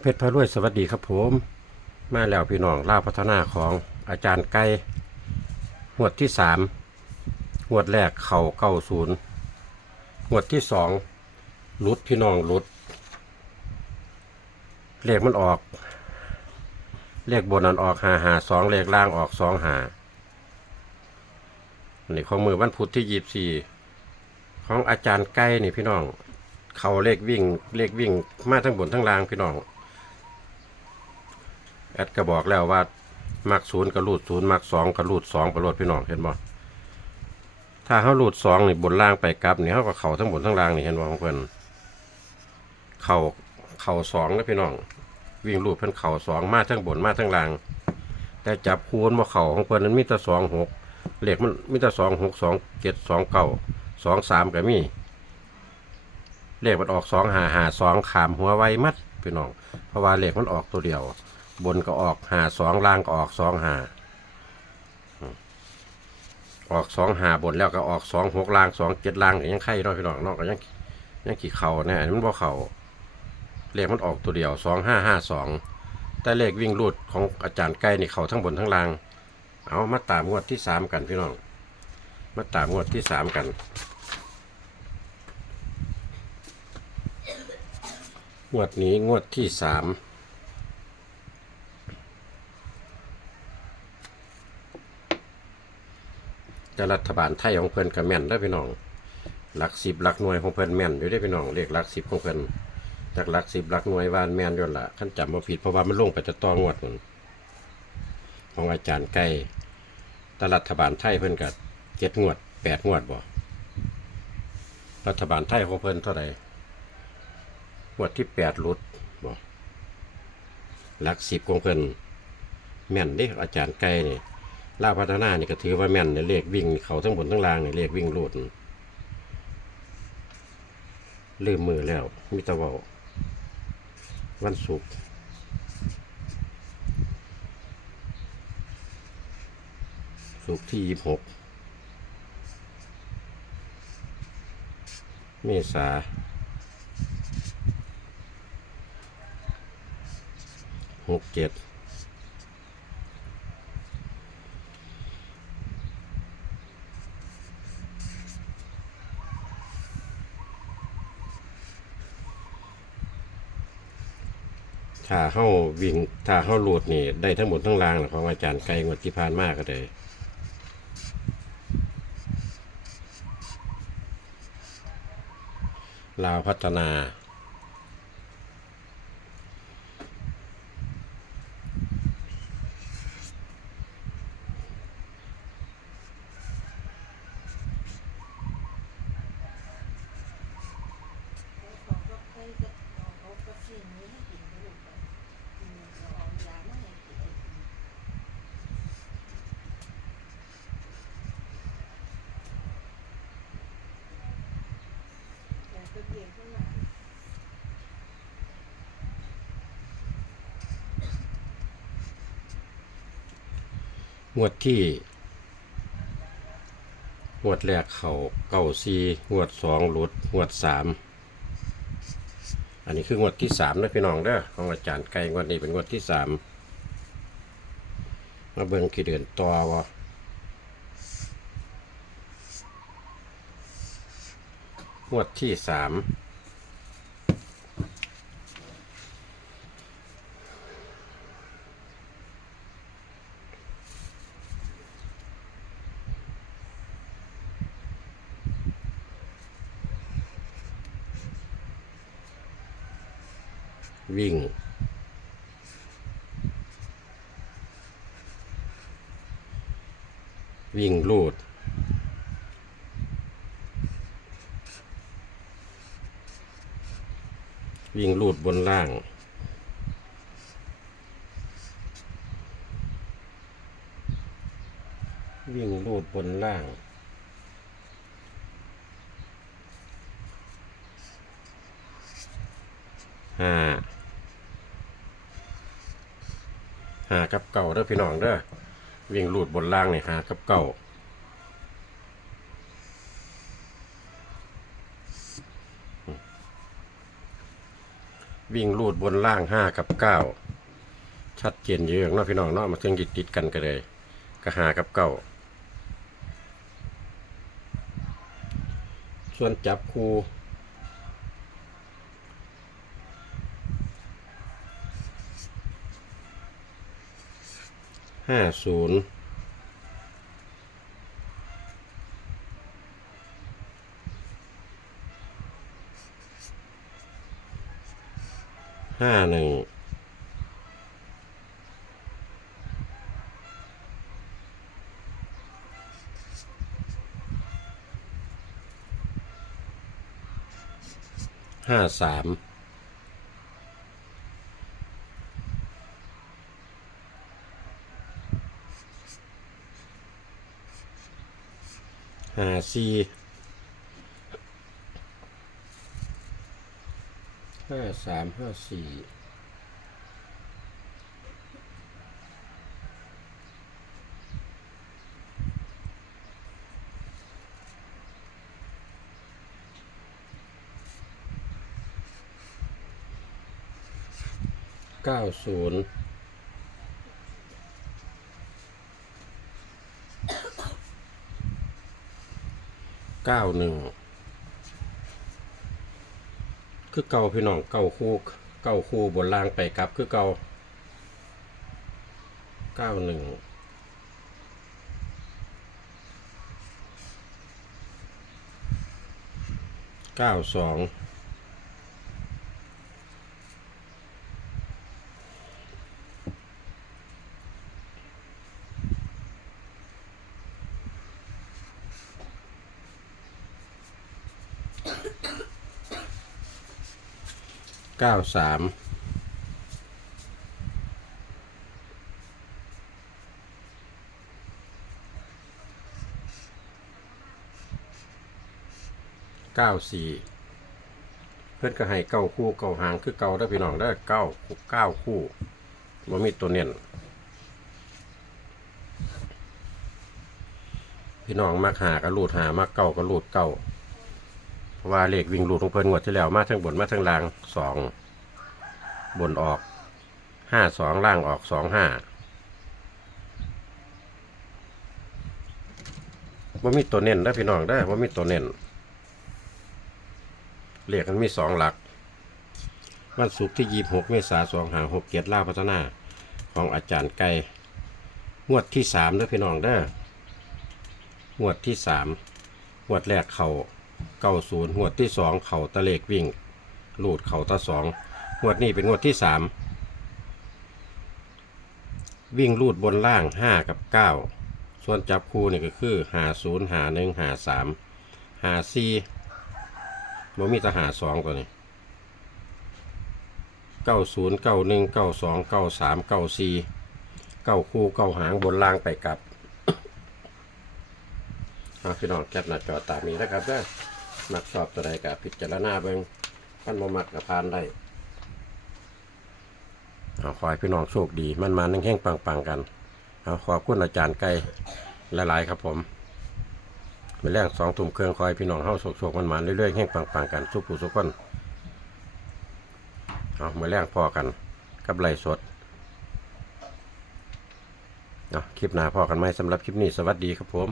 เพชรพระรวยสวัสดีครับผมมาแล้วพี่น้องล่าพัฒนาของอาจารย์ไก่หวดที่สามหวดแรกเข่าเก้าศูนย์หวดที่สองลุดพี่น้องลุด เลขมันออก เลขบนนั้นออกหาหาสองเลขล่างออกสองหาอันนี้ของมือวันพุธที่ยี่สี่ของอาจารย์ไก่นี่พี่น้อง เขาเลขวิ่งเลขวิ่งมาทั้งบนทั้งล่างพี่น้อง แอดก็บอกแล้วว่ามักศูนย์กับรูดศูนย์มักสองกับรูดสองไปรดพี่น้องเห็นบ่ถ้าเขารูดสองนี่บนล่างไปกลับนี่เขาก็เข่าทั้งบนทั้งล่างนี่เห็นบ่ของเพิ่อนเข่าเข่าสองนะพี่น้อง วิ่งรูดเพิ่อนเข่าสองมาทั้งบนมาทั้งล่าง แต่จับคูณว่าเข่าของเพิ่อนนั้นมีแต่สองหกเหลขมันมีแต่สองหกสองเจ็ดสองเก้าสองสามก็มีเลขมันออกสองหาหาสองขามหัวไว้มัดพี่น้อง เพราะว่าเลขมันออกตัวเดียว บนก็ออกหาสองล่างก็ออกสองหาออกสองหาบนแล้วก็ออกสองหกล่างสองเจ็ดล่างก็ยังไข่เนาะพี่น้องเนอกก็ยังยังขี่เข่าแน่อันนี้มันบ่เข่าเลขมันออกตัวเดียวสองห้าห้าสองแต่เลขวิ่งรูดของอาจารย์ใกล้นี่เข่าทั้งบนทั้งล่าง เอามาตามงวดที่สามกันพี่น้อง มาตามงวดที่สามกันงวดนี้งวดที่สาม แต่รัฐบาลไทยของเพิ่นก็แม่นได้พี่น้อง หลักสิบหลักหน่วยของเพิ่นแม่นอยู่ได้พี่น้องเลขหลักสิบของเพิ่นจากหลักสิบหลักหน่วยวานแม่นอยู่ละขั้นจำมาผิดเพราะว่ามันลงไปจะต้องวดนั่นของอาจารย์ไก่แต่รัฐบาลไทยเพิ่นก็เจ็ดงวดแปดงวดบ่รัฐบาลไทยของเพิ่นเท่าไหร่งวดที่แปดรุดบอกหลักสิบของเพิ่นแม่นเด้อาจารย์ไก่นี่ ล่าพัฒนานี่ก็ถือว่าแม่นในเลขวิ่งเขาทั้งบนทั้งล่างในเลขวิ่งรูดนี่ลืมมือแล้วมิตะเวาวันศุกร์ศุกร์ที่ยี่หกเมษาหกเจ็ด ถ้าเข้าวิ่งถ้าเข้าหลุดนี่ ได้ทั้งหมดทั้งรางของอาจารย์ไกลงวดที่ผ่านมากก็เลยลาวพัฒนา งวดที่งวดแรกเขาเก้าซีงวดสองหลุดงวดสามอันนี้คืองวดที่สามนะพี่น้องเด้อของอาจารย์ไก่งวดนี้เป็นงวดที่สามมาเบิ่งกี่เดือนต่อวะงวดที่สาม วิ่ง วิ่งลูด วิ่งลูดบนล่าง วิ่งลูดบนล่างห้า หากับเก่าเด้อพี่น้องเด้อวิ่งลูดบนล่างนี่หากับเก่าวิ่งลูดบนล่างห้ากับเก้าชัดเจนเยอะเนาะพี่น้องเนาะมาเชิงติดติดกันกันเลยก็หากับเก้าส่วนจับคู่ ห้าศูนย์ห้าหนึ่งห้าสาม ห้าสี่ห้าสามห้าสี่เก้าศูนย์ เก้าหนึ่งคือเก่าพี่น้องเก้าคู่เก้าคู่บนล่างไปกลับ คือเก่าเก้าหนึ่งเก้าสอง เก้าสามเก้าสี่เพื่อนก็ให้เก้าคู่เก้าหางคือเก้าได้พี่น้องได้เก้าเก้าคู่บ่มีตัวเน้นพี่น้องมักหากระลูดหามักเก้ากระลูดเก้า เพราะว่าเลขวิ่งหลูดของเพิ่นงวดที่แล้วมาทั้งบนมาทั้งล่างสองบนออกห้าสองล่างออกสองห้าว่ามีตัวเน้นได้พี่น้องได้ว่ามีตัวเน้นเลขมันมีสองหลักวันศุกร์ที่ยี่หกเมษาสองหาหกเกียรติล่าพัฒนาของอาจารย์ไก่งวดที่สามเด้พี่น้องเด้องวดที่สามงวดแรกเข่า เก้าศูนย์งวดที่สองเขาตะเลกวิ่งลูดเขาตะสองงวดนี้เป็นงวดที่สามวิ่งลูดบนล่างห้ากับเก้าส่วนจับคู่นี่ก็คือหาศูนย์หาหนึ่งหาสามหาสี่บ่มีแต่หาสองตัวนี้เก้าศูนย์เก้าหนึ่งเก้าสองเก้าสามเก้าสี่เก้าคู่เก้าหางบนล่างไปกลับเอาพี่น้องแคปหน้าจอตามนี้นะครับเด้อ มักชอบตัวใดกับพิจารณาเบิ่งท่านบ่มักกับพานได้เอาขอให้พี่น้องโชคดี มันมานั่งแห้งปังๆกันเอาขอบคุณอาจารย์ไก่หลายๆครับผมไปแรกสองทุ่มเครื่องคอยพี่น้องเฮาโชคๆมันมาเรื่อยๆแห้งปังๆกันสุผู้สุกคนเอามาแรงพอกันกับไลสดเอาคลิปหน้าพอกันไหมสำหรับคลิปนี้สวัสดีครับผม